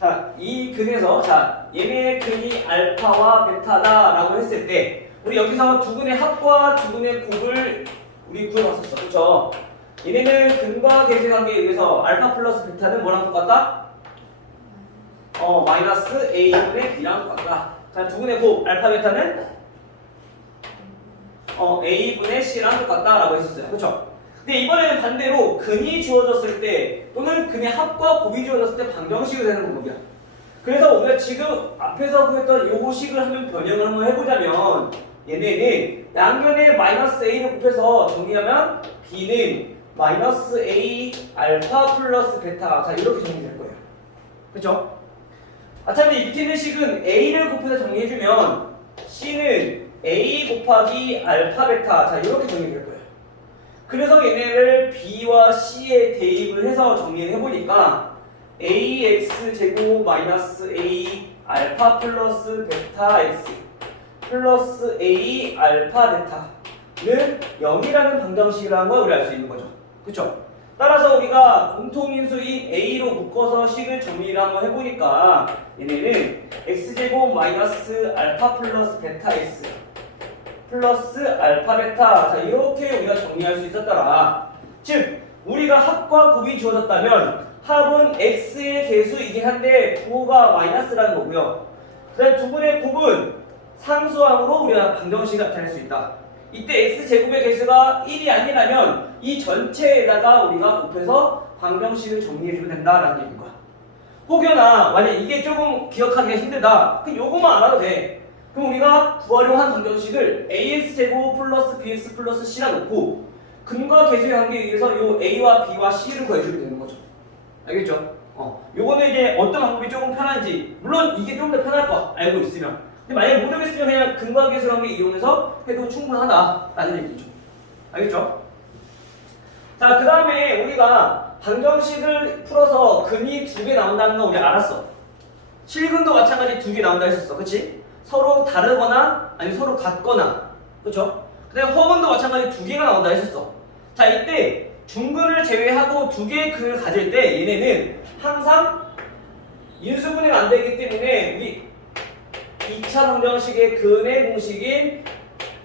자, 이 근에서 자 얘네의 근이 알파와 베타다라고 했을 때 우리 여기서 두 근의 합과 두 근의 곱을 우리 구해봤었어, 그렇죠? 얘네는 근과 계수의 관계에 의해서 알파 플러스 베타는 뭐랑 똑같다? 마이너스 a분의 b랑 똑같다. 자, 두 근의 곱 알파 베타는 a분의 c랑 똑같다라고 했었어요, 그렇죠? 근데 이번에는 반대로 근이 주어졌을 때 또는 근의 합과 곱이 주어졌을 때 방정식이 되는 방법이야. 그래서 우리가 지금 앞에서 구했던 요 식을 한번 변형을 한번 해보자면 얘네는 양변에 마이너스 a를 곱해서 정리하면 b는 마이너스 a 알파 플러스 베타. 자, 이렇게 정리될 거예요, 그렇죠? 참 이 밑에 있는 식은 a를 곱해서 정리해주면 c는 a 곱하기 알파 베타. 자, 이렇게 정리될 거예요. 그래서 얘네를 b와 c에 대입을 해서 정리를 해보니까 ax 제곱 마이너스 a 알파 플러스 베타 x 플러스 a 알파 베타는 0이라는 방정식이라는 걸 우리 알 수 있는 거죠, 그렇죠? 따라서 우리가 공통인수인 a로 묶어서 식을 정리를 한번 해보니까 얘네는 x제곱 마이너스 알파 플러스 베타 x 플러스 알파 베타. 자, 이렇게 우리가 정리할 수 있었더라. 즉 우리가 합과 곱이 주어졌다면 합은 x의 개수이긴 한데 부호가 마이너스라는 거고요. 그 다음에 두 분의 곱은 상수함으로 우리가 방정식을 나타낼 수 있다. 이때 x제곱의 개수가 1이 아니라면 이 전체에다가 우리가 곱해서 방정식을 정리해주면 된다라는 얘기인 거야. 혹여나 만약 이게 조금 기억하기가 힘들다, 그럼 요거만 알아도 돼. 그럼 우리가 구하려고 한 방정식을 ax제곱 플러스 bx 플러스 c라 놓고 근과 계수의 관계에 의해서 요 a와 b와 c를 구해주면 되는 거죠. 알겠죠? 요거는 이제 어떤 방법이 조금 편한지, 물론 이게 좀 더 편할 거 알고 있으면, 근데 만약에 모르겠으면 그냥 근과 계수 관계 이용해서 해도 충분하다라는 얘기죠. 알겠죠? 자, 그 다음에 우리가 방정식을 풀어서 근이 두 개 나온다는 거 우리 알았어. 실근도 마찬가지 두 개 나온다 했었어, 그치? 서로 다르거나 아니 서로 같거나, 그쵸? 그 다음에 허근도 마찬가지 두 개가 나온다 했었어. 자, 이때 중근을 제외하고 두 개의 근을 가질 때 얘네는 항상 인수분해가 안 되기 때문에 우리 2차 방정식의 근의 공식인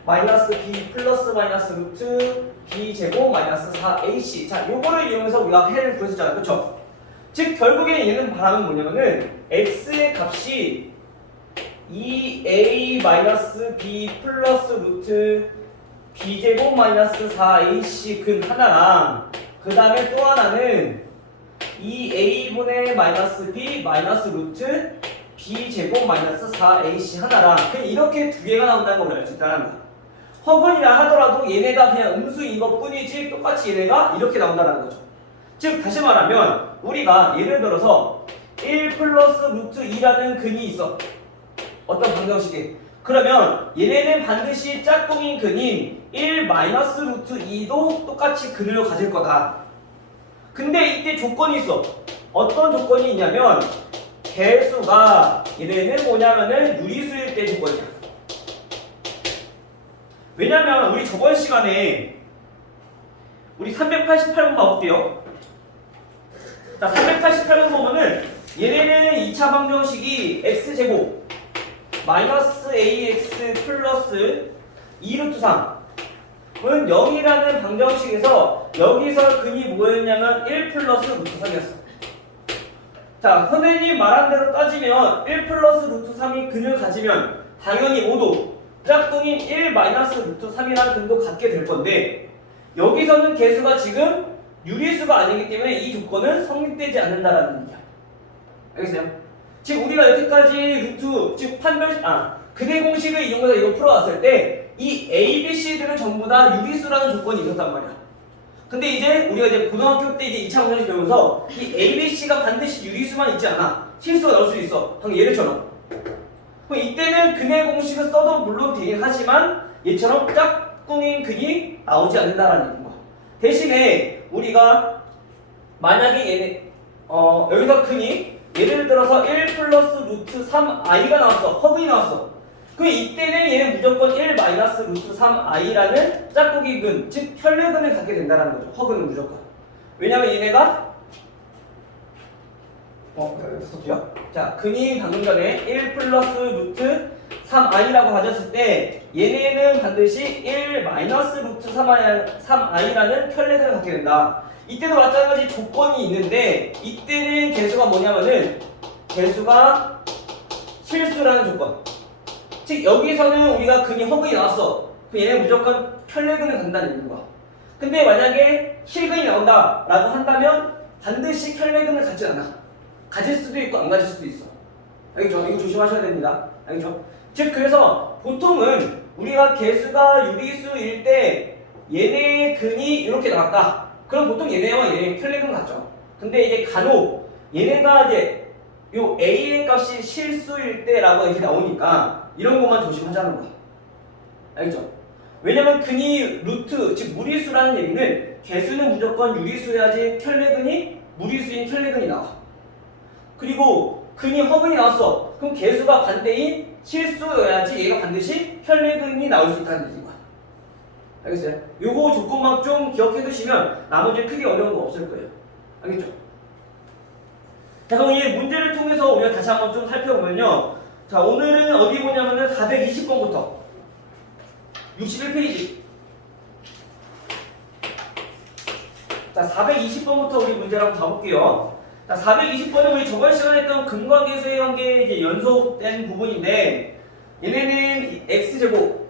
마이너스 b 플러스 마이너스 루트 b 제곱 마이너스 4ac. 자, 요거를 이용해서 우리가 해를 구했었잖아, 그쵸? 즉 결국에 얘는 바라는 뭐냐면은 x의 값이 2a 마이너스 b 플러스 루트 b 제곱 마이너스 4ac 근 하나랑 그 다음에 또 하나는 2a분의 마이너스 b 마이너스 루트 b 제곱 마이너스 4ac 하나랑 그냥 이렇게 두 개가 나온다는 걸 우리 알 수 있다는 거야. 허근이라 하더라도 얘네가 그냥 음수인 것 뿐이지 똑같이 얘네가 이렇게 나온다는 거죠. 즉 다시 말하면 우리가 예를 들어서 1 플러스 루트 2라는 근이 있어, 어떤 방정식에. 그러면 얘네는 반드시 짝꿍인 근인 1 마이너스 루트 2도 똑같이 근을 가질 거다. 근데 이때 조건이 있어. 어떤 조건이 있냐면 개수가 얘네는 뭐냐면은 유리수일 때 조건이야. 왜냐면 우리 저번 시간에 우리 388번 가볼게요. 자, 388번 보면은 얘네는 2차 방정식이 x제곱 마이너스 ax 플러스 2루트 3은 0이라는 방정식에서 여기서 근이 뭐였냐면 1 플러스 루트 3이었어. 자, 선생님 말한 대로 따지면 1 플러스 루트 3이 근을 가지면 당연히 모두 짝꿍인 1 마이너스 루트 3이라는 근도 갖게 될 건데 여기서는 개수가 지금 유리수가 아니기 때문에 이 조건은 성립되지 않는다라는 얘기야. 알겠어요? 즉 우리가 여태까지 루트, 즉 근의 공식을 이용해서 이거 풀어왔을 때 이 A, B, C들은 전부 다 유리수라는 조건이 있었단 말이야. 근데 이제 우리가 이제 고등학교 때 이제 2차 방정식 배우면서 이 A, B, C가 반드시 유리수만 있지 않아. 실수가 나올 수 있어. 방금 예를처럼. 그럼 이때는 근의 공식을 써도 물론 되긴 하지만 얘처럼 짝꿍인 근이 나오지 않는다라는 얘기인 거야. 대신에 우리가 만약에 얘네 여기서 근이 예를 들어서 1 플러스 루트 3i가 나왔어. 허근이 나왔어. 그럼 이때는 얘는 무조건 1 마이너스 루트 3i라는 짝꿍이 근, 즉 혈례근을 갖게 된다는 거죠. 허근은 무조건. 왜냐면 얘네가 자, 근이 방금 전에 1 플러스 루트 3i라고 가졌을 때 얘네는 반드시 1 마이너스 루트 3i라는 켤레근을 갖게 된다. 이때도 마찬가지 조건이 있는데 이때는 개수가 뭐냐면은 개수가 실수라는 조건. 즉 여기서는 우리가 근이 허근이 나왔어. 그럼 얘는 무조건 켤레근을 간다는 얘기인 거야. 근데 만약에 실근이 나온다라고 한다면 반드시 켤레근을 갖지 않아. 가질 수도 있고 안 가질 수도 있어. 알겠죠? 이거 조심하셔야 됩니다. 알겠죠? 즉 그래서 보통은 우리가 개수가 유리수일 때 얘네의 근이 이렇게 나왔다. 그럼 보통 얘네와 얘네 켤레근 같죠. 근데 이제 간혹 얘네가 이제 요 a의 값이 실수일 때라고 이렇게 나오니까 이런 것만 조심하자는 거야. 알겠죠? 왜냐면 근이 루트, 즉 무리수라는 얘기는 개수는 무조건 유리수여야지 켤레근이 무리수인 켤레근이 나와. 그리고 근이 허근이 나왔어. 그럼 개수가 반대인 실수여야지 얘가 반드시 켤레근이 나올 수 있다는 얘기인 거야. 알겠어요? 요거 조건만 좀 기억해 두시면 나머지 크게 어려운 거 없을 거예요. 알겠죠? 자, 그럼 이 문제를 통해서 우리가 다시 한번 좀 살펴보면요. 자, 오늘은 어디 보냐면은 420번부터 61페이지. 자, 420번부터 우리 문제를 한번 가볼게요. 자, 420번은 우리 저번 시간에 했던 근과 계수의 관계에 이제 연속된 부분인데 얘네는 x제곱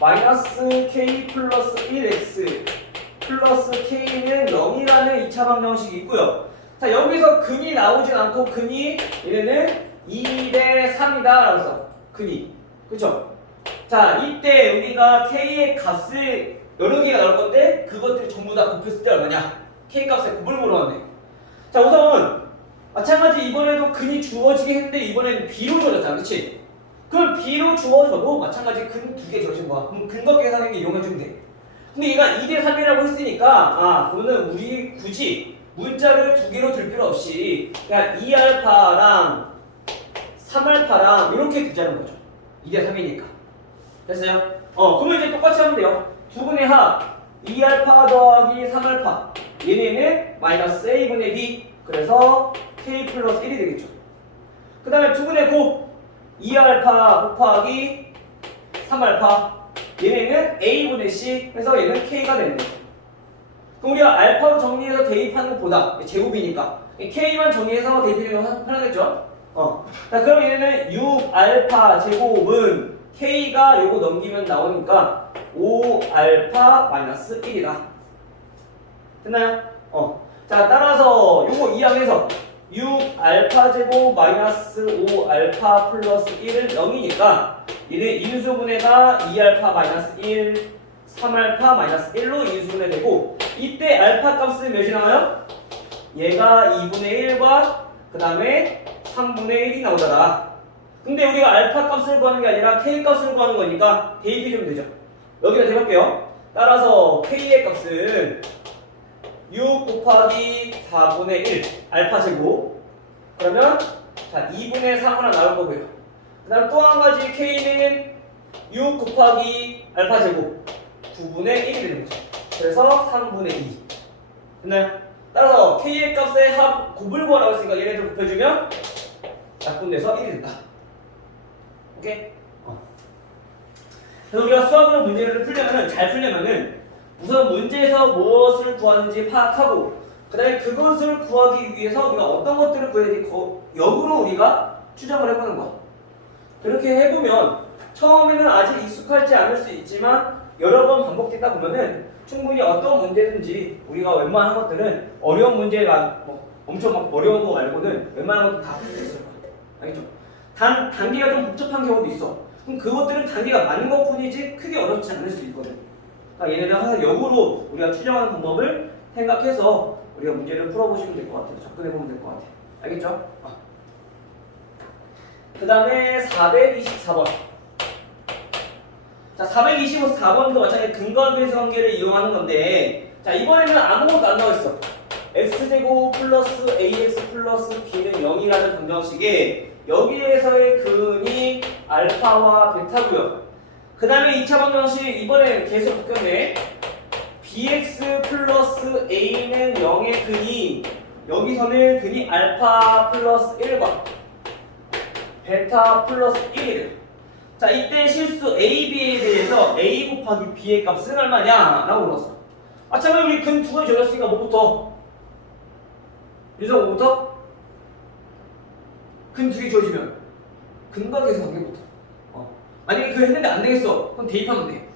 마이너스 k 플러스 1x 플러스 k는 0이라는 2차 방정식이 있고요. 자, 여기서 근이 나오진 않고 근이 얘네는 2대 3이다 라고 써. 근이. 그쵸? 자, 이때 우리가 k의 값을 여러 개가 나올 건데 그것들이 전부 다 곱했을 때 얼마냐? k 값의 곱을 물어봤네. 자, 우선 마찬가지 이번에도 근이 주어지게 했는데 이번에는 b로 주어졌잖아. 그치? 그럼 b로 주어져도 마찬가지 근 두 개 주어진 거야. 그럼 근거 계산기 이용해주면 돼. 근데 얘가 2대 3이라고 했으니까 그러면 우리 굳이 문자를 두 개로 들 필요 없이 그냥 2알파랑 3알파랑 이렇게 두자는 거죠. 2대 3이니까. 됐어요? 그러면 이제 똑같이 하면 돼요. 두 분의 합 2알파 더하기 3알파 얘네는 마이너스 a분의 b 그래서 k 플러스 1이 되겠죠. 그 다음에 두 분의 곱 2알파 곱하기 3알파 얘네는 a분의 c 그래서 얘는 k가 되는 거죠. 그럼 우리가 알파로 정리해서 대입하는 것보다 제곱이니까 k만 정리해서 대입하는 게 편하겠죠. 자, 그럼 얘네는 6알파 제곱은 k가 요거 넘기면 나오니까 5알파 마이너스 1이다. 됐나요? 자, 따라서 요거 이항해서 6알파 제곱 마이너스 5알파 플러스 1은 0이니까 얘는 인수분해가 2알파 마이너스 1 3알파 마이너스 1로 인수분해 되고 이때 알파 값은 몇이 나와요? 얘가 2분의 1과 그 다음에 3분의 1이 나오더라. 근데 우리가 알파 값을 구하는 게 아니라 k 값을 구하는 거니까 대입해주면 되죠. 여기다 대입할게요. 따라서 k의 값은 6 곱하기 4분의 1 알파 제곱 그러면 자 2분의 3 하나 나올 거고요. 그 다음 또 한 가지 k는 6 곱하기 알파 제곱 9분의 1이 되는 거죠. 그래서 3분의 2 됐나요? 따라서 k의 값의 합 곱을 구하라고 했으니까 얘네들 곱해주면 약분돼서 1이 된다. 오케이? 그래서 우리가 수학으로 문제를 풀려면은 잘 풀려면은 우선 문제에서 무엇을 구하는지 파악하고 그 다음에 그것을 구하기 위해서 우리가 어떤 것들을 구해야 될지 역으로 우리가 추정을 해보는 거야. 그렇게 해보면 처음에는 아직 익숙하지 않을 수 있지만 여러 번 반복되다 보면은 충분히 어떤 문제든지 우리가 웬만한 것들은 어려운 문제가 엄청 막 어려운 거 말고는 웬만한 것도 다 풀 수 있을 거야. 알겠죠? 단계가 좀 복잡한 경우도 있어. 그럼 그것들은 단계가 많은 것 뿐이지 크게 어렵지 않을 수 있거든. 그러니까 얘네들 항상 역으로 우리가 추정하는 방법을 생각해서 우리가 문제를 풀어보시면 될 것 같아요. 접근해보면 될 것 같아요. 알겠죠? 그 다음에 424번. 자, 424번도 마찬가지 근과 계수 관계를 이용하는 건데 자, 이번에는 아무것도 안 나와있어. x제곱 플러스 ax 플러스 b는 0이라는 방정식에 여기에서의 근이 알파와 베타고요. 그 다음에 2차 방정식 이번에 계속 바뀌었네. bx 플러스 a는 0의 근이 여기서는 근이 알파 플러스 1과 베타 플러스 1이 돼요. 자, 이때 실수 A, B에 대해서 A 곱하기 B의 값은 얼마냐? 라고 물었어. 아, 참, 우리 근 두 개 줘줬으니까 뭐부터? 유정 뭐부터? 근 두 개 줘주면 근과 계수 관계부터. 만약에 그거 했는데 안 되겠어. 그럼 대입하면 돼.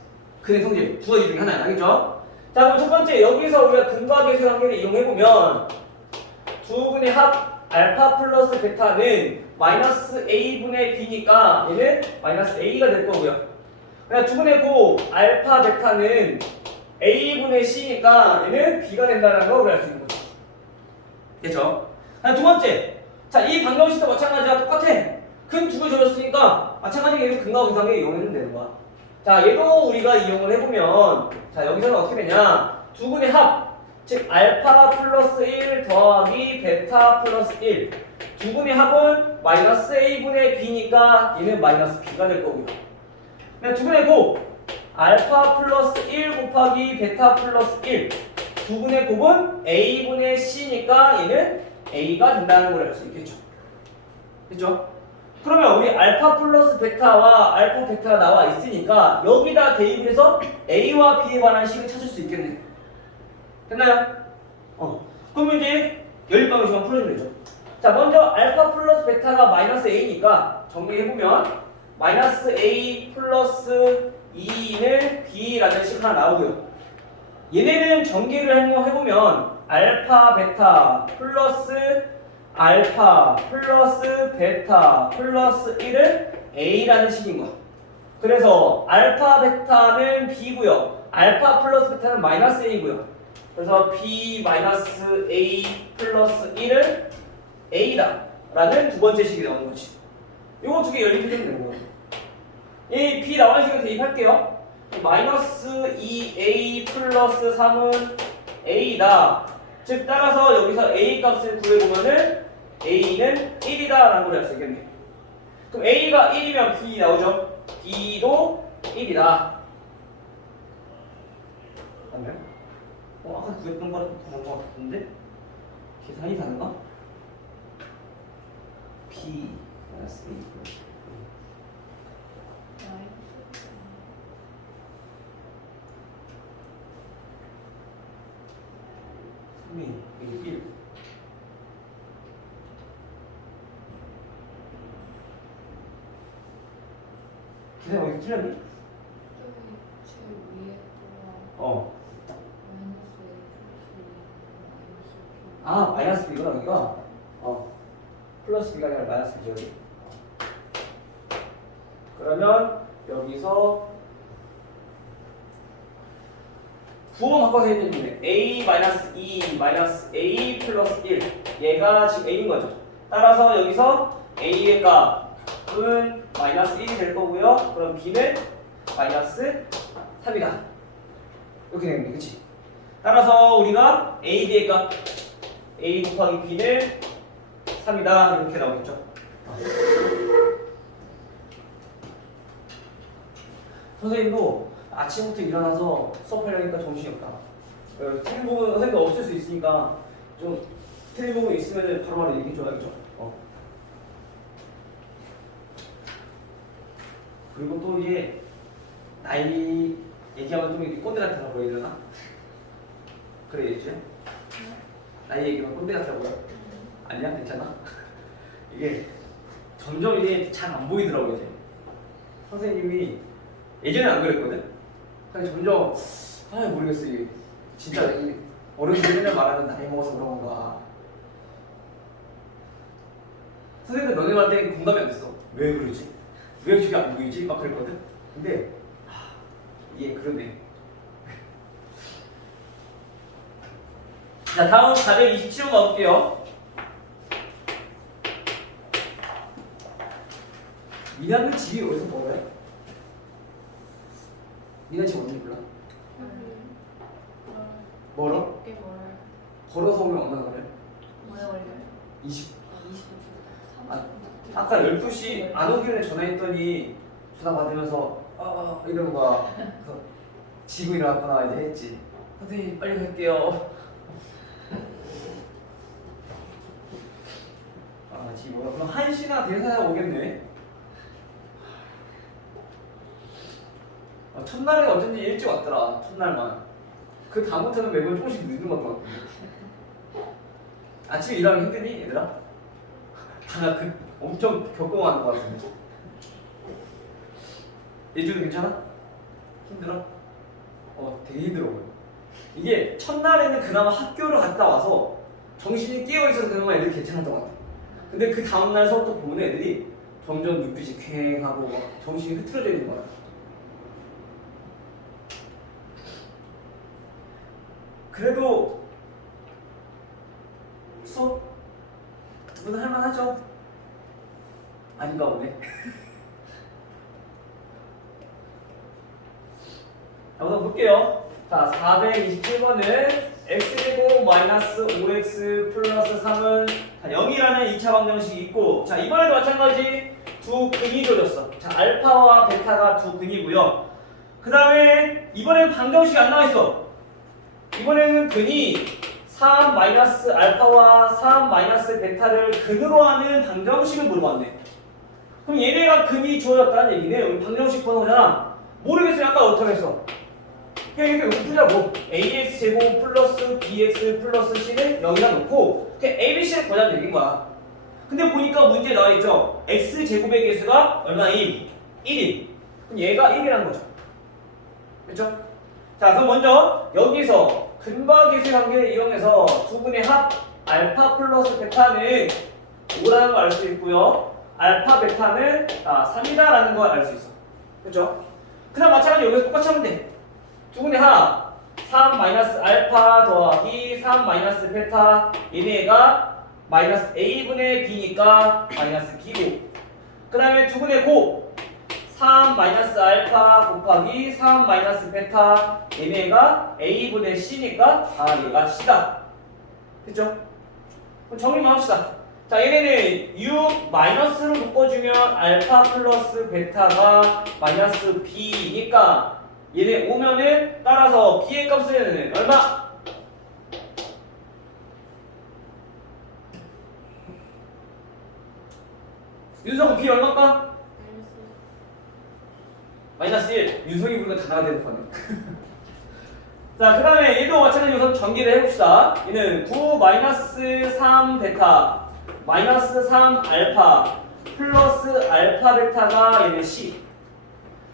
근의 성질 두 가지 중에 하나야. 알겠죠? 자, 그럼 첫 번째 여기서 우리가 근과 계수 관계를 이용해보면 두 근의 합 알파 플러스 베타는 마이너스 a분의 b니까 얘는 마이너스 a가 될 거고요. 그냥 두 분의 고 알파 베타는 a분의 c니까 얘는 b가 된다는 거 우리 알 수 있는 거죠. 됐죠? 두 번째, 자, 이 방정식도 마찬가지야. 똑같아. 근 두 개 줘줬으니까 마찬가지로 얘도 근과 근상계 이용해도 되는 거야. 자, 얘도 우리가 이용을 해보면 자, 여기서는 어떻게 되냐? 두 분의 합, 즉 알파 플러스 1 더하기 베타 플러스 1 두 분의 합은 마이너스 a분의 b니까 얘는 마이너스 b가 될 거고요. 두 분의 곱 알파 플러스 1 곱하기 베타 플러스 1 두 분의 곱은 a분의 c니까 얘는 a가 된다는 걸 알 수 있겠죠. 그렇죠? 그러면 우리 알파 플러스 베타와 알파 베타가 나와 있으니까 여기다 대입해서 a와 b에 관한 식을 찾을 수 있겠네. 됐나요? 그러면 이제 연립방정식만 풀어주면 되죠. 자, 먼저 알파 플러스 베타가 마이너스 a니까 정리해보면 마이너스 a 플러스 2는 b라는 식 하나 나오고요. 얘네는 전개를 해보면 알파 베타 플러스 알파 플러스 베타 플러스 1은 a라는 식인 거야. 그래서 알파 베타는 b고요. 알파 플러스 베타는 마이너스 a고요. 그래서 b 마이너스 a 플러스 1은 a다 라는 두 번째 식이 나오는 거지. 요거 두 개 연립해주면 되는 거야. 이 b 나와 있으면 대입할게요. 마이너스 2a 플러스 3은 a다. 즉 따라서 여기서 a 값을 구해보면은 a는 1이다 라는 걸 알 수 있겠네. 그럼 a가 1이면 b 나오죠. b도 1이다. 맞나요? 아까 구했던 거랑 다른 거 같은데? 계산이 다른가? b 마이너스 a 플러스 3이 1 계산 어디 틀렸니? 마이너스 b구나 여기가. 플러스 b가 아니라 마이너스 b죠 여기. 그러면 여기서 부호 바꿔서 해주면 a 마이너스 2 마이너스 a 플러스 1 얘가 지금 a인 거죠. 따라서 여기서 a의 값은 마이너스 1이 될 거고요. 그럼 b는 마이너스 3이다. 이렇게 되는 거지, 그치? 따라서 우리가 a, b의 값 a 곱하기 b는 3이다 이렇게 나오겠죠. 선생님도 아침부터 일어나서 수업하려니까 정신이 없다. 텔레 보면 선생님도 없을 수 있으니까 좀 텔레 보고 있으면 바로바로 얘기해 줘야겠죠. 그리고 또 이게 나이 얘기하면 좀 이렇게 꼰대 같아 보여야 되나? 그래 이제 나이 얘기하면 꼰대 같아 보여? 아니야? 괜찮아? 이게 점점 이게 잘 안 보이더라고요. 이제 선생님이 예전에 안 그랬거든? 근데 점점 모르겠어. 이게 진짜 이 어른들이 맨날 말하는 나이 먹어서 그런 건가. 선생님들 너네한테 공감이 안 됐어. 왜 그러지? 왜 저게 안 보이지? 막 그랬거든? 근데 이게 그러네. 자, 다음 427번 가볼게요. 미나는 집이 어디서 멀어요? 미나 집 어딘지 몰라? 멀어? 꽤 멀어요. 걸어서 오면 얼마나 걸려? 오래 걸려요. 20. 20분. 아까 12시 안 오길래 전화했더니 전화 받으면서 이러는 거야. 그래서 지고 일어났구나 이제 했지. 선생님 빨리 갈게요. 다시 뭐야? 그럼 1시나 대사야 오겠네. 첫날에 어쩐지 일찍 왔더라. 첫날만. 그 다음부터는 매번 조금씩 늦는 것 같거든. 아침에 일하기 힘드니 얘들아? 다 그 엄청 겪어가는 것 같은데. 예주도 괜찮아? 힘들어? 되게 힘들어 보여. 이게 첫날에는 그나마 학교를 갔다 와서 정신이 깨어있어서 그나마 애들이 괜찮았던 것 같아. 근데 그 다음날 수업도 보면 애들이 점점 눈빛이 퀭하고 막 정신이 흐트러져 있는 거야. 그래도 수업 는 할만하죠? 아닌가 보네. 자, 우선 볼게요. 자, 427번은 x제곱 마이너스 5x 플러스 3은 0이라는 2차 방정식이 있고, 자, 이번에도 마찬가지 두 근이 주어졌어. 자, 알파와 베타가 두 근이고요. 그 다음에 이번엔 방정식이 안 나와있어. 이번에는 근이 3 마이너스 알파와 3 마이너스 베타를 근으로 하는 방정식을 물어봤네. 그럼 얘네가 근이 주어졌다는 얘기네. 여기 방정식 번호잖아. 모르겠으면 아까 어떻게 했어? 그냥 이렇게 푸자고 ax 제곱 플러스 bx 플러스 c를 여기다 놓고 그냥 abc를 보자는 얘기인 거야. 근데 보니까 문제에 나와있죠. x 제곱의 개수가 얼마임? 1임. 그럼 얘가 1이라는 거죠. 그렇죠? 자, 그럼 먼저 여기서 근과 계수의 관계를 이용해서 두 분의 합 알파 플러스 베타는 5라는 걸 알 수 있고요. 알파 베타는 3이다라는 걸 알 수 있어. 그렇죠? 그 다음 마찬가지로 여기서 똑같이 하면 돼. 두 분의 합 3 마이너스 알파 더하기 3 마이너스 베타 얘네가 마이너스 a분의 b니까 마이너스 b고, 그 다음에 두 분의 곱 3 마이너스 알파 곱하기 3 마이너스 베타 얘네가 a분의 c니까 얘가 c다. 됐죠? 그럼 정리만 합시다. 자, 얘네는 6 마이너스로 묶어주면 알파 플러스 베타가 마이너스 b니까 얘네 오면은 따라서 b의 값은 얼마? 윤성 b 얼마일까? 마이너스 1. 윤성이 부르는 단어가 되는 거네. 자, 그 다음에 얘도 마찬가지로 우선 전개를 해봅시다. 얘는 9 마이너스 3 베타 마이너스 3 알파 플러스 알파 베타가 얘는 c.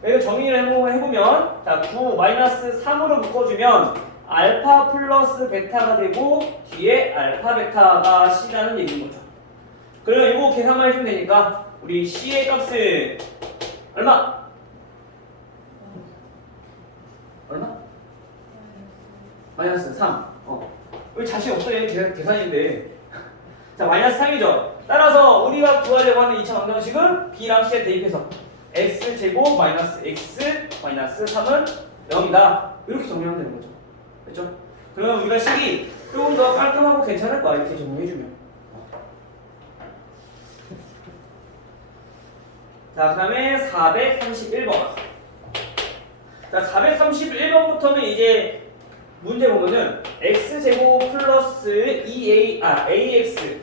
여기 정리를 해보면 자, 9 마이너스 3으로 묶어주면 알파 플러스 베타가 되고 뒤에 알파 베타가 c라는 얘기인 거죠. 그러면 이거 계산만 해주면 되니까 우리 c의 값은 얼마? 얼마? 마이너스 3. 여기 자신 없어요. 계산인데. 자, 마이너스 3이죠. 따라서 우리가 구하려고 하는 2차 방정식은 b랑 c에 대입해서 x제곱 마이너스 x 마이너스 3은 0이다. 이렇게 정리하면 되는 거죠. 그렇죠? 그러면 우리가 식이 조금 더 깔끔하고 괜찮을 거야. 이렇게 정리해주면. 자, 그 다음에 431번. 자, 431번부터는 이제 문제 보면은 x제곱 플러스 ax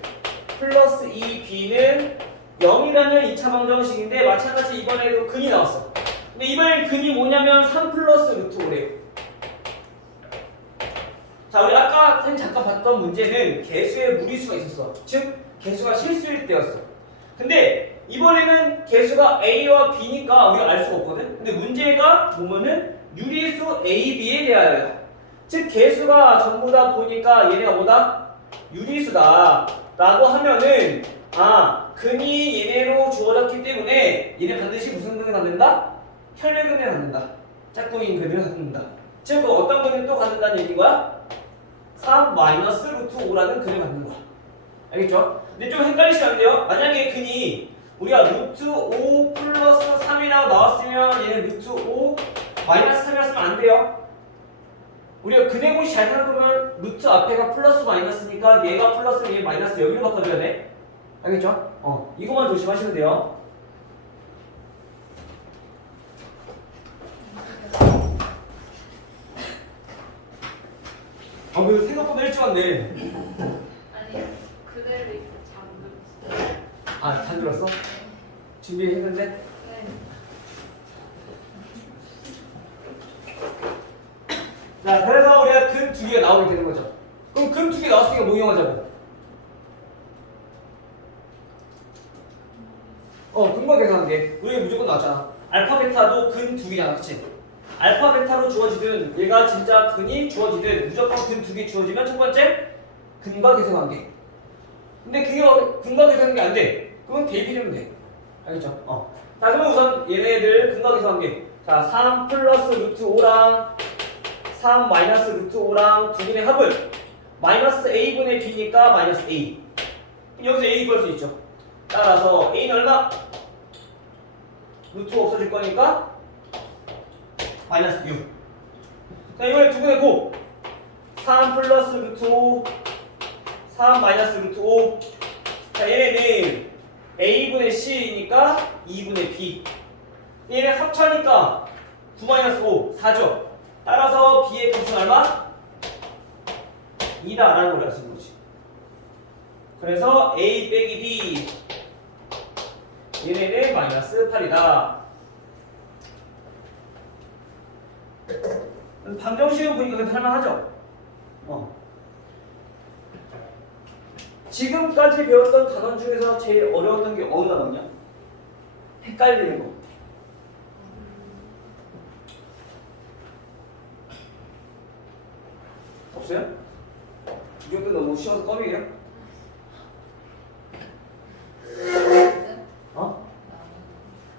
플러스 2b는 0이라는 2차 방정식인데 마찬가지 이번에도 근이 나왔어. 근데 이번엔 근이 뭐냐면 3 플러스 루트 5래요. 자, 우리 아까 잠깐 봤던 문제는 개수에 무리수가 있었어. 즉 개수가 실수일 때였어. 근데 이번에는 개수가 a와 b니까 우리가 알 수가 없거든. 근데 문제가 보면은 유리수 a, b에 대하여야. 즉 개수가 전부 다 보니까 얘네가 뭐다? 유리수다 라고 하면은 근이 얘네로 주어졌기 때문에 얘네 반드시 무슨 근을 갖는다? 혈례근을 갖는다. 짝꿍인 근을 갖는다. 즉 어떤 근을 또 갖는다는 얘기인 거야? 3 마이너스 루트 5라는 근을 갖는 거야. 알겠죠? 근데 좀 헷갈리시면 안 돼요. 만약에 근이 우리가 루트 5 플러스 3이라고 나왔으면 얘는 루트 5 마이너스 3이었으면 안 돼요. 우리가 근의 공식 잘 생각해보면 루트 앞에가 플러스 마이너스니까 얘가 플러스 얘 마이너스 여기로 바꿔줘야 돼. 알겠죠? 이거만 조심하시면 돼요. 그래도 생각보다 일찍 왔네. 아니 그대로 이렇게 잠들었어. 아, 잘 들었어? 준비했는데? 네. 자, 그래서 우리가 근 두 개가 나오게 되는 거죠. 그럼 근 두 개 나왔으니까 뭐 이용하자고? 근거 계산하게. 우리 무조건 나왔잖아. 알파 베타도 근 두 개잖아, 그치? 알파 베타로 주어지든 얘가 진짜 근이 주어지든 무조건 근 두 개 주어지면 첫 번째 근과 계산관계. 근데 그게 근과 계산관계 안 돼. 그건 대입해주면 돼. 알겠죠? 자, 그러면 우선 얘네들 근과 계산관계. 자, 3 플러스 루트 5랑 3 마이너스 루트 5랑 두 개의 합은 마이너스 a분의 b니까 마이너스 a. 여기서 a 구할 수 있죠. 따라서 a는 얼마? 루트 5 없어질 거니까 마이너스 6. 자, 이번에 두 분의 곱. 3 플러스 루트 5, 3 마이너스 루트 5. 자, 얘네는 a분의 c니까 2분의 b. 얘네 합차니까 9 마이너스 5, 4죠. 따라서 b의 값은 얼마? 2다 라는 걸 알 수 있는 거지. 그래서 a 빼기 b. 얘네는 마이너스 8이다. 방정식을 보니까 그렇게 할만하죠? 지금까지 배웠던 단원 중에서 제일 어려웠던 게 어느 단원이야? 헷갈리는 거. 없어요? 이 정도 너무 쉬워서 껌이에요?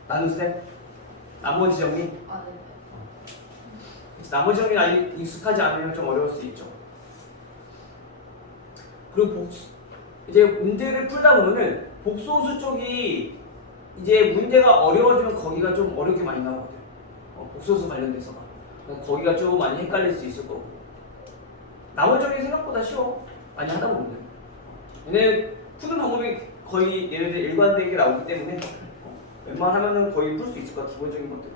나눈 스텝? 나머지 정리? 아, 네. 나머지 정리는 아직 익숙하지 않으면 좀 어려울 수 있죠. 그리고 이제 문제를 풀다 보면은 복소수 쪽이 이제 문제가 어려워지면 거기가 좀 어렵게 많이 나오거든요. 복소수 관련돼서가. 거기가 좀 많이 헷갈릴 수 있을 거고. 나머지 정리 생각보다 쉬워. 많이 하다 보면. 얘네 푸는 방법이 거의 얘네들 일관되게 나오기 때문에 웬만하면은 거의 풀 수 있을 거야. 기본적인 것들.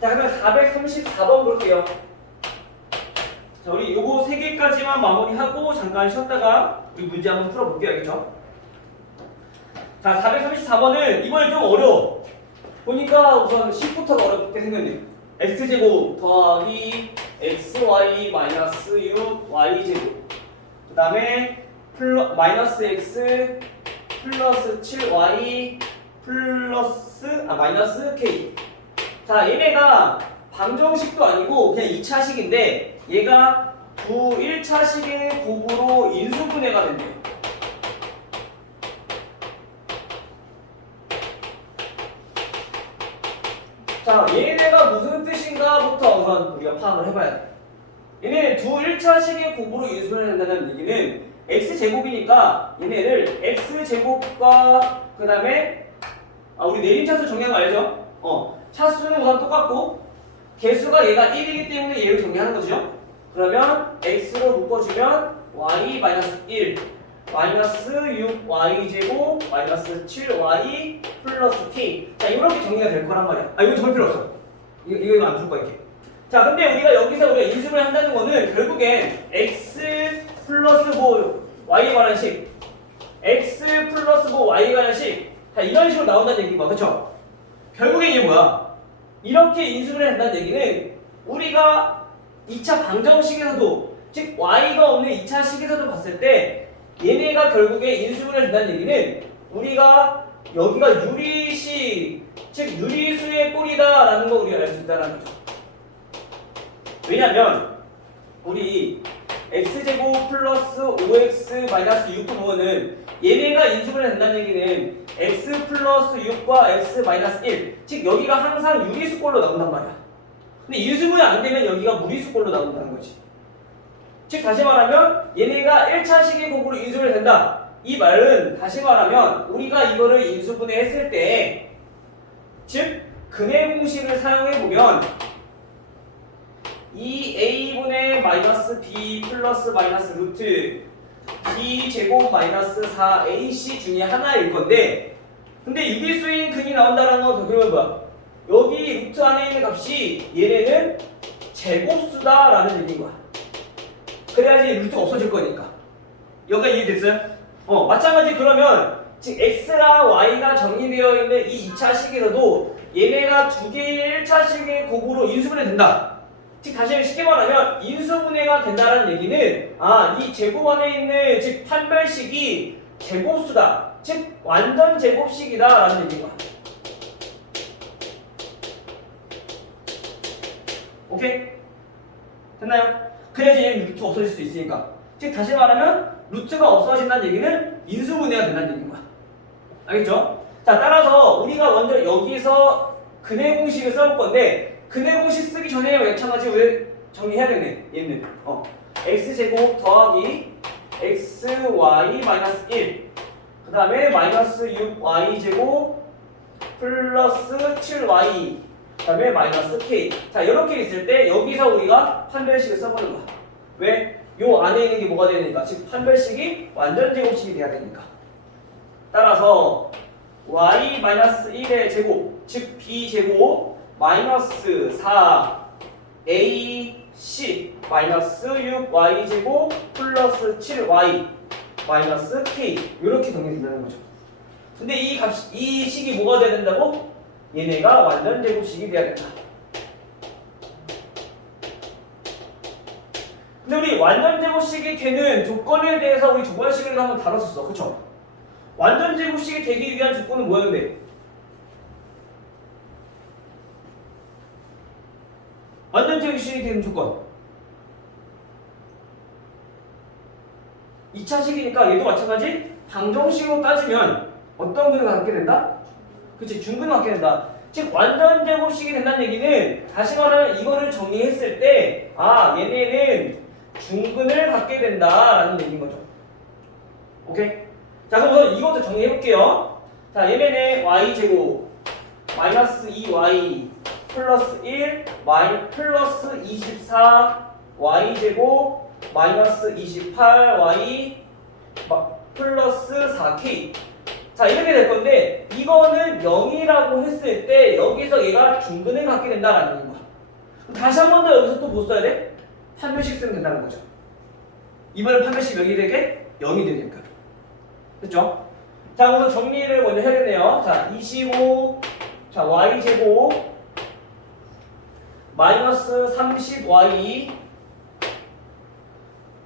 자, 그러면 434번 볼게요. 자, 우리 요거 3개까지만 마무리하고 잠깐 쉬었다가 우리 문제 한번 풀어볼게요. 알겠죠? 자, 434번은 이번에 좀 어려워. 보니까 우선 식부터가 어렵게 생겼네. x제곱 더하기 xy 마이너스 6y제곱. 그 다음에 마이너스 x 플러스 7y 플러스 마이너스 k. 자, 얘네가 방정식도 아니고 그냥 2차식인데 얘가 두 1차식의 곱으로 인수분해가 된대요. 자, 얘네가 무슨 뜻인가부터 우선 우리가 파악을 해봐야 돼. 얘네 두 1차식의 곱으로 인수분해된다는 얘기는 x제곱이니까 얘네를 x제곱과 그 다음에 우리 내림차수 정리한 거 알죠? 차수는 우선 똑같고 개수가 얘가 1이기 때문에 얘를 정리하는 거죠. 그러면 x로 묶어주면 y 마이너스 1 마이너스 6y제곱 마이너스 7y 플러스 k. 자, 이렇게 정리가 될 거란 말이야. 이거 적을 필요 없어. 이거 안 풀 거야 이렇게. 자, 근데 우리가 인수분해 한다는 거는 결국엔 x 플러스 뭐 y에 관한 식, x 플러스 뭐 y에 관한 식, 자, 이런 식으로 나온다는 얘기인 거야, 그렇죠? 결국엔 이게 뭐야? 이렇게 인수분해 한다는 얘기는 우리가 2차 방정식에서도, 즉 y가 없는 2차 식에서도 봤을 때 얘네가 결국에 인수분해 된다는 얘기는 우리가 여기가 유리식, 즉 유리수의 꼴이다라는 거 우리가 알 수 있다는 거죠. 왜냐면 우리 x제곱 플러스 5x 마이너스 6도 보면은 얘네가 인수분해 된다는 얘기는 x 플러스 6과 x 마이너스 1, 즉 여기가 항상 유리수꼴로 나온단 말이야. 근데 인수분해 안 되면 여기가 무리수꼴로 나온다는 거지. 즉 다시 말하면 얘네가 1차식의 곱으로 인수분해 된다. 이 말은 다시 말하면 우리가 이거를 인수분해 했을 때, 즉 근의 공식을 사용해 보면 2a분의 마이너스 b 플러스 마이너스 루트 b 제곱 마이너스 4ac 중에 하나일 건데, 근데 유리수인 근이 나온다는 건 그러면 뭐야? 여기 루트 안에 있는 값이 얘네는 제곱수다라는 얘기인 거야. 그래야지 루트가 없어질 거니까. 여기가 이해됐어요? 마찬가지 그러면 즉 x랑 y가 정의되어 있는 이 2차 식에서도 얘네가 두 개의 1차 식의 곱으로 인수분해 된다. 즉 다시 쉽게 말하면 인수분해가 된다는 얘기는 이 제곱 안에 있는 즉 판별식이 제곱수다. 즉 완전 제곱식이다 라는 얘기인 거야. 오케이? 됐나요? 그래야지 얘는 루트 없어질 수 있으니까. 즉 다시 말하면 루트가 없어진다는 얘기는 인수분해가 된다는 얘기인 거야. 알겠죠? 자, 따라서 우리가 먼저 여기서 근해 공식을 써볼 건데 근해 공식 쓰기 전에 마찬가지 왜 정리해야 되네. 얘는 x제곱 더하기 xy 마이너스 1 그 다음에 마이너스 6y제곱 플러스 7y 그 다음에 마이너스 k. 자, 이렇게 있을 때 여기서 우리가 판별식을 써보는 거야. 왜? 요 안에 있는 게 뭐가 되니까 즉 판별식이 완전 제곱식이 돼야 되니까. 따라서 y-1의 제곱 즉 b제곱 마이너스 4ac 마이너스 6y제곱 플러스 7y 마이너스 k 이렇게 정리된다는 거죠. 근데 이 식이 뭐가 돼야 된다고? 얘네가 완전 제곱식이 돼야 된다. 근데 우리 완전 제곱식이 되는 조건에 대해서 우리 저번 시간에 한번 다뤘었어. 그쵸? 완전 제곱식이 되기 위한 조건은 뭐였는데? 완전 제곱식이 되는 조건 2차식이니까 얘도 마찬가지 방정식으로 따지면 어떤 근을 갖게 된다? 그치, 중근을 갖게 된다. 즉 완전 제곱식이 된다는 얘기는 다시 말하면 이거를 정리했을 때 얘네는 중근을 갖게 된다라는 얘기인 거죠. 오케이? 자, 그럼 우선 이것도 정리해볼게요. 자, 얘네는 y제곱 마이너스 2y 플러스 1 플러스 24 y제곱 마이너스 28y 플러스 4k. 자, 이렇게 될 건데 이거는 0이라고 했을 때 여기서 얘가 중근을 갖게 된다라는 얘기인 거야. 다시 한 번 더 여기서 또 뭐 써야 돼? 판별식 쓰면 된다는 거죠. 이번에 판별식 몇이 되게? 0이 되니까. 됐죠? 자, 우선 정리를 먼저 해야겠네요. 자, 25 자, y제곱 마이너스 30y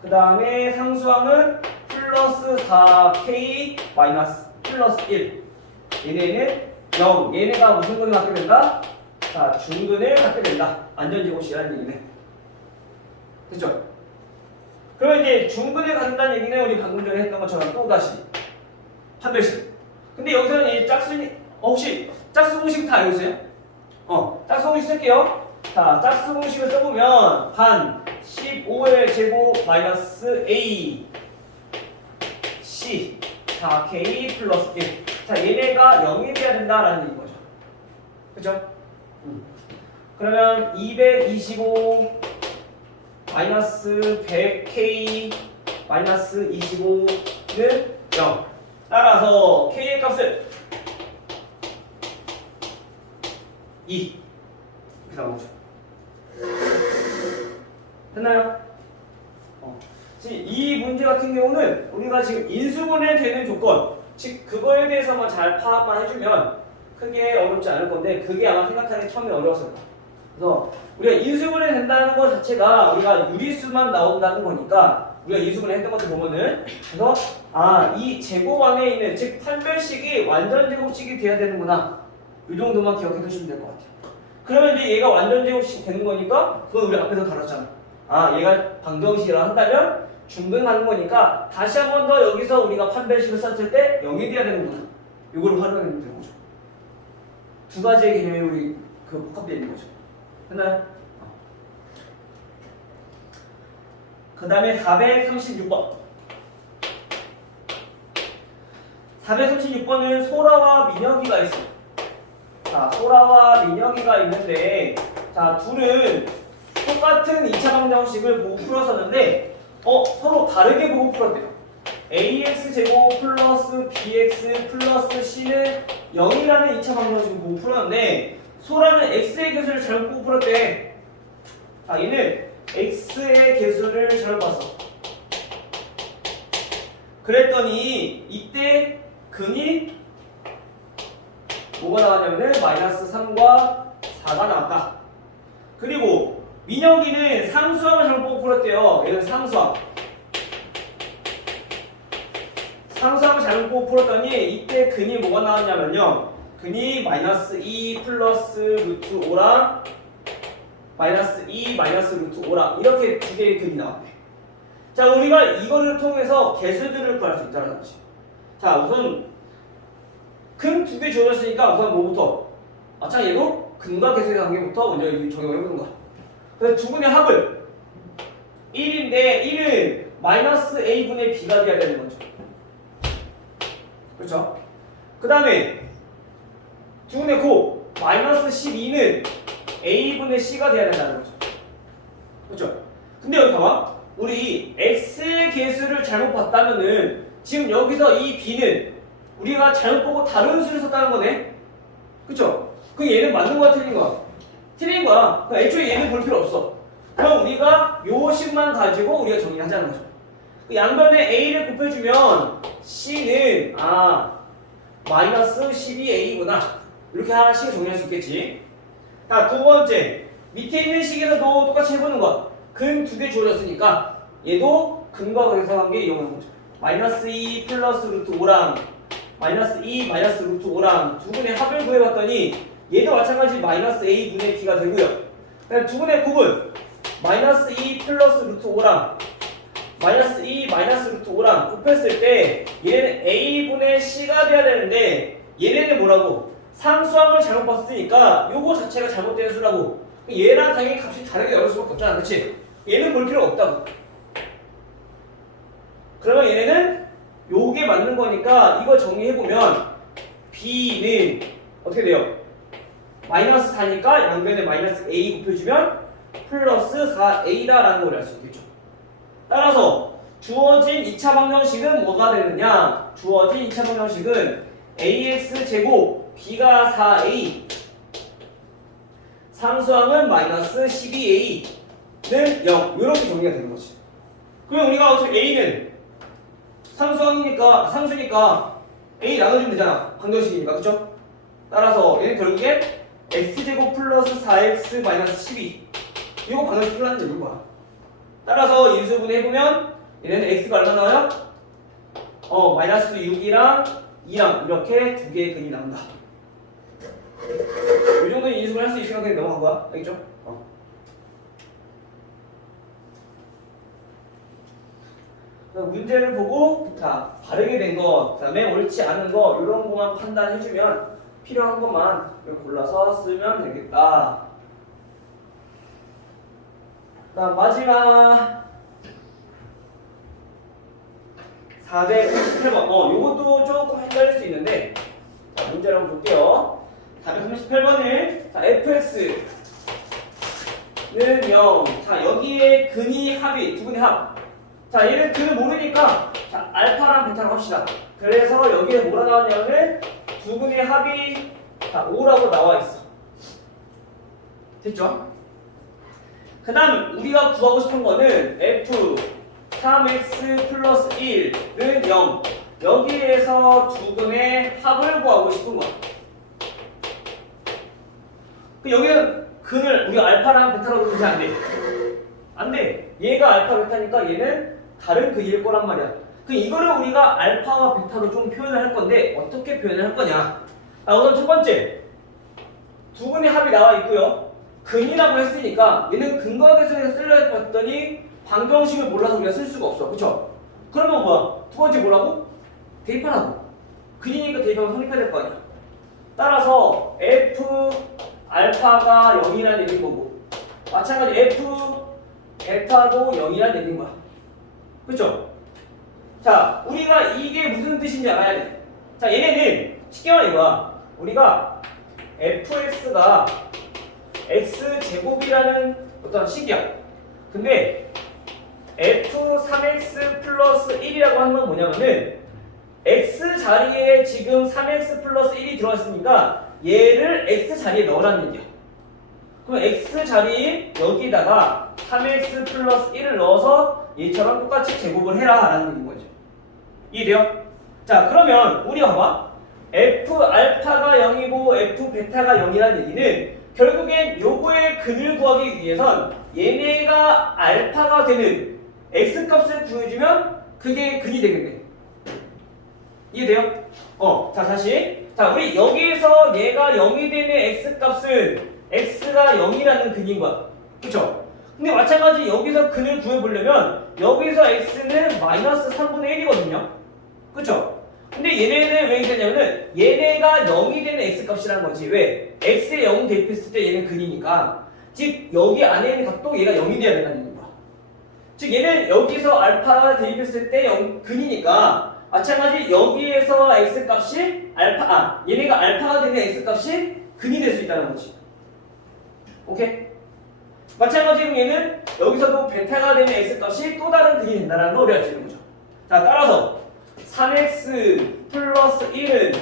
그 다음에 상수항은 플러스 4k 마이너스 플러스 1 얘네는 0 얘네가 무슨 근을 갖게 된다? 자, 중근을 갖게 된다. 완전제곱식이라는 얘기네. 됐죠? 그러면 이제 중근을 갖는다는 얘기는 우리 방금 전에 했던 것처럼 또다시 판별식. 근데 여기서는 이 짝수 혹시 짝수 공식 다 알고 있어요? 짝수 공식 쓸게요. 자, 짝수 공식을 써보면 반 15의 제곱 마이너스 a c 4k 플러스 1. 자, 얘네가 0이 돼야 된다라는 얘기인 거죠. 그죠? 그러면 225 마이너스 100k 마이너스 25는 0. 따라서 k의 값을 2 이렇게 나온 거죠. 됐나요? 지금 이 문제 같은 경우는 우리가 지금 인수분해 되는 조건, 즉 그거에 대해서만 잘 파악만 해주면 크게 어렵지 않을 건데 그게 아마 생각하기 처음에 어려웠을 거야. 그래서 우리가 인수분해 된다는 것 자체가 우리가 유리수만 나온다는 거니까 우리가 인수분해 했던 것들 보면은 그래서 이 제곱 안에 있는 즉 판별식이 완전 제곱식이 돼야 되는구나 이 정도만 기억해 두시면 될 것 같아요. 그러면 이제 얘가 완전 제곱식 되는 거니까 그건 우리 앞에서 다뤘잖아. 얘가 방정식이라 한다면 중근하는 거니까 다시 한 번 더 여기서 우리가 판별식을 썼을 때 0이 돼야 되는구나. 이걸 활용하면 되는 거죠. 두 가지의 개념이 우리 복합되어 있는 거죠. 됐나요? 그 다음에 436번. 436번은 소라와 민혁이가 있어. 자, 소라와 민혁이가 있는데, 자, 둘은 똑같은 2차 방정식을 보고 풀었었는데, 서로 다르게 보고 풀었대요. ax제곱 플러스 bx 플러스 c는 0이라는 2차 방정식을 보고 풀었는데, 소라는 x의 개수를 잘못 보고 풀었대. 자, 얘는 x의 개수를 잘못 봤어. 그랬더니 이때 근이 뭐가 나왔냐면은 마이너스 3과 4가 나왔다. 그리고 민혁이는 상수항을 잘못 보고 풀었대요. 얘는 상수항. 상수항을 잘못 보고 풀었더니 이때 근이 뭐가 나왔냐면요. 근이 마이너스 2 플러스 루트 5랑 마이너스 2 마이너스 루트 5랑 이렇게 두 개의 근이 나왔네. 자, 우리가 이거를 통해서 개수들을 구할 수 있다는 거지. 자, 우선 근 두 개 주어졌으니까 우선 뭐부터? 자, 얘도 근과 개수의 관계부터 먼저 적용해보는 거야. 그래서 두 분의 합을 1인데 1은 마이너스 a분의 b가 돼야 되는 거죠. 그렇죠? 그 다음에 두 분의 곱 마이너스 12는 a분의 c가 돼야 된다는 거죠. 그렇죠? 근데 여기 봐봐. 우리 x의 개수를 잘못 봤다면은 지금 여기서 이 b는 우리가 잘못 보고 다른 수를 썼다는 거네. 그쵸? 그럼 얘는 맞는 거야 틀린 거야? 틀린 거야. 그럼 애초에 얘는 볼 필요 없어. 그럼 우리가 요 식만 가지고 우리가 정리하자는 거죠. 그 양변에 a를 곱해주면 c는 마이너스 12a구나. 이렇게 하나씩 정리할 수 있겠지. 자, 두 번째 밑에 있는 식에서도 똑같이 해보는 거야. 근 두 개 주어졌으니까 얘도 근과 개수 관계 이용하는 거죠. 마이너스 2 플러스 루트 5랑 마이너스 2 마이너스 루트 5랑 두 분의 합을 구해봤더니 얘도 마찬가지 마이너스 a분의 b가 되고요. 그다음 두 분의 곱은 마이너스 2 플러스 루트 5랑 마이너스 2 마이너스 루트 5랑 곱했을 때 얘는 a분의 c가 돼야 되는데 얘네는 뭐라고? 상수항을 잘못 봤으니까 요거 자체가 잘못된 수라고. 얘랑 당연히 값이 다르게 나올 수밖에 없잖아. 그렇지? 얘는 볼 필요가 없다고. 그러면 얘네는 요게 맞는 거니까 이거 정리해보면 b는 어떻게 돼요? 마이너스 4니까 양변에 마이너스 a 곱해주면 플러스 4a다라는 걸 알 수 있겠죠. 따라서 주어진 2차 방정식은 뭐가 되느냐? 주어진 2차 방정식은 ax제곱 b가 4a 상수항은 마이너스 12a는 0 이렇게 정리가 되는 거지. 그럼 우리가 어차피 a는 상수니까 a 나눠주면 되잖아. 방정식이니까. 그쵸? 따라서 얘는 결국엔 x제곱 플러스 4x 마이너스 12 이거 방정식 풀라는 얘기인 거야. 따라서 인수분해 해보면 얘는 x가 얼마 나와요? 마이너스 6이랑 2랑 이렇게 두 개의 근이 나온다. 이 정도는 인수분해 할 수 있으니까 그냥 넘어간 거야. 알겠죠? 문제를 보고 자 바르게 된 거, 그다음에 옳지 않은 거 이런 것만 판단해주면 필요한 것만 골라서 쓰면 되겠다. 자 마지막 438번. 요것도 조금 헷갈릴 수 있는데 자 문제를 한번 볼게요. 438번을 자 fx는 0. 자 여기에 근이 합이 두 분의 합. 자 얘는 근을 모르니까 자 알파랑 베타로 합시다. 그래서 여기에 뭐라 나왔냐면 두 분의 합이 자 5라고 나와 있어. 됐죠? 그 다음 우리가 구하고 싶은 거는 f 3x 플러스 1은 0 여기에서 두 분의 합을 구하고 싶은 거야. 여기는 근을 우리가 알파랑 베타로 부르지 안 돼. 안 돼. 얘가 알파 베타니까 얘는 다른 근일 거란 말이야. 이거를 우리가 알파와 베타로 좀 표현을 할 건데 어떻게 표현을 할 거냐. 우선 첫 번째 두 분의 합이 나와 있고요. 근이라고 했으니까 얘는 근과 계수에서 쓰려고 봤더니 방정식을 몰라서 우리가 쓸 수가 없어. 그쵸? 그러면 뭐야? 두 번째 뭐라고? 대입하라고. 근이니까 대입하면 성립해야 될 거 아니야. 따라서 f 알파가 0이라는 얘기인 거고 마찬가지 f 베타도 0이라는 얘기인 거야. 그쵸? 자, 우리가 이게 무슨 뜻인지 알아야 돼. 자, 얘네는 쉽게 말해 이거야. 우리가 fx가 x제곱이라는 어떤 식이야. 근데 f3x 플러스 1이라고 하는 건 뭐냐면은 x 자리에 지금 3x 플러스 1이 들어왔으니까 얘를 x 자리에 넣으라는 얘기야. 그럼 x 자리에 여기다가 3x 플러스 1을 넣어서 얘처럼 똑같이 제곱을 해라 라는 얘기인 거죠. 이해돼요? 자, 그러면 우리가 봐봐. F 알파가 0이고 F 베타가 0이라는 얘기는 결국엔 요거의 근을 구하기 위해선 얘네가 알파가 되는 x 값을 구해주면 그게 근이 되겠네. 이해돼요? 자, 다시. 자, 우리 여기에서 얘가 0이 되는 x 값은 x가 0이라는 근인 거야. 그쵸? 근데 마찬가지 여기서 근을 구해보려면 여기서 x는 마이너스 3분의 1이거든요. 그쵸? 근데 얘네는 왜 되냐면은 얘네가 0이 되는 x값이라는 거지. 왜? x에 0 대입했을 때 얘는 근이니까. 즉 여기 안에 있는 값도 얘가 0이 돼야 된다는 거야. 즉 얘는 여기서 알파가 대입했을 때 0 근이니까 마찬가지 여기에서 x값이 얘네가 알파가 되는 x값이 근이 될 수 있다는 거지. 오케이? 마찬가지로 얘는 여기서도 베타가 되는 x값이 또 다른 근이 된다는 걸 우리가 알 수 있는 거죠. 자, 따라서 3x 플러스 1은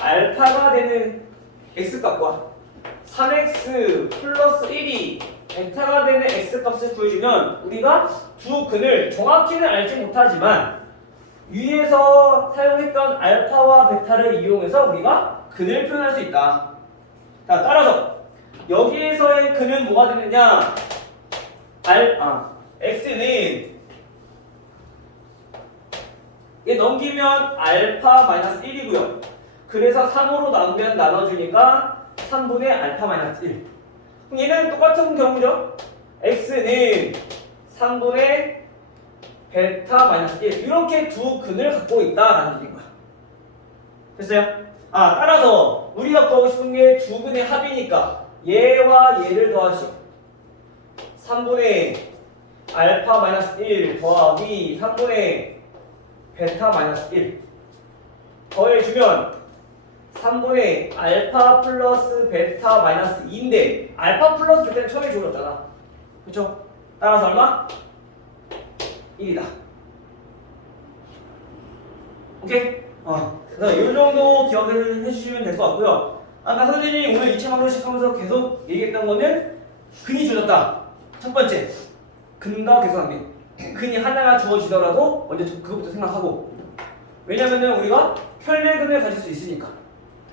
알파가 되는 x값과 3x 플러스 1이 베타가 되는 x값을 구해주면 우리가 두 근을 정확히는 알지 못하지만 위에서 사용했던 알파와 베타를 이용해서 우리가 근을 표현할 수 있다. 자, 따라서 여기에서의 근은 뭐가 되느냐? x는 얘 넘기면 알파 마이너스 1이고요. 그래서 3으로 나눠주니까 3분의 알파 마이너스 1. 그럼 얘는 똑같은 경우죠. x는 3분의 베타 마이너스 1. 이렇게 두 근을 갖고 있다라는 얘기인 거야. 됐어요? 따라서 우리가 구하고 싶은 게 두 근의 합이니까 얘와 얘를 더하시오. 3분의 알파 마이너스 1 더하기 3분의 베타 마이너스 1 더해주면 3분의 알파 플러스 베타 마이너스 2인데 알파 플러스 베타는 처음에 주어졌잖아. 그쵸? 따라서 얼마? 1이다. 오케이? 그래서 이 정도 기억을 해주시면 될 것 같고요. 아까 선생님이 오늘 2차 방정식 하면서 계속 얘기했던 거는 근이 주어졌다. 첫 번째, 근과 계수관계. 근이 하나가 주어지더라도 먼저 그것부터 생각하고, 왜냐면은 우리가 편례근을 가질 수 있으니까.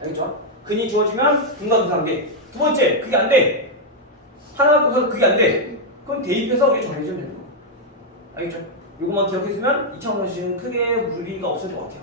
알겠죠? 근이 주어지면 근과 계수관계. 두 번째, 그게 안 돼. 하나가 없어서 그게 안 돼. 그럼 대입해서 우리 정해주면 되는 거. 알겠죠? 이것만 기억했으면 2차 방정식은 크게 무리가 없을 것 같아요.